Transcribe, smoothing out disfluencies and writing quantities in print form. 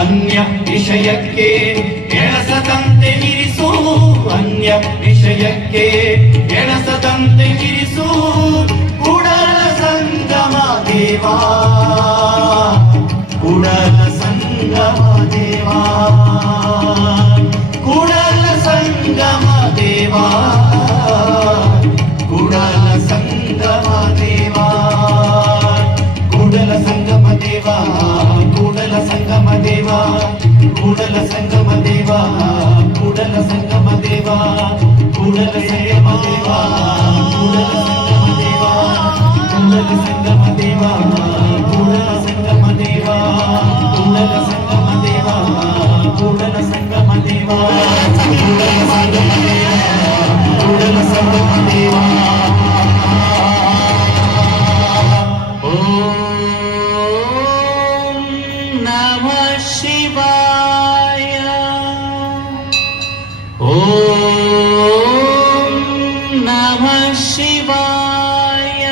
ಅನ್ಯ ವಿಷಯಕ್ಕೆ ಎಳಸದಂತೆ ಇರಿಸು, ಅನ್ಯ ವಿಷಯಕ್ಕೆ ಎಳಸದಂತೆ ಇರಿಸು. ಕೂಡಲ ಸಂಗಮ ದೇವಾ, ಕೂಡಲ ಸಂಗಮ ದೇವಾ, ಕೂಡಲ ಸಂಗಮ ದೇವಾ, ಕೂಡಲ ಸಂಗಮ ದೇವಾ, ಕೂಡಲ ಸಂಗಮ ದೇವಾ, ಕೂಡಲ ಸಂಗಮ ದೇವಾ, ಕೂಡಲ ಸಂಗಮ ದೇವಾ, ಕೂಡಲ ಸಂಗಮ ದೇವಾ, ಕೂಡಲ ಸಂಗಮ ದೇವಾ, ಕೂಡಲ ಸಂಗಮ ದೇವಾ, ಕೂಡಲ ಸಂಗಮ ದೇವಾ, ಕೂಡಲ ಸಂಗಮ ದೇವಾ, ಕೂಡಲ ಸಂಗಮ ದೇವಾ, ಕೂಡಲ ಸಂಗಮ ದೇವಾ, ಕೂಡಲ ಸಂಗಮ ದೇವಾ. ಶಿವಾಯ ಓಂ ನಮಃ ಶಿವಾಯ.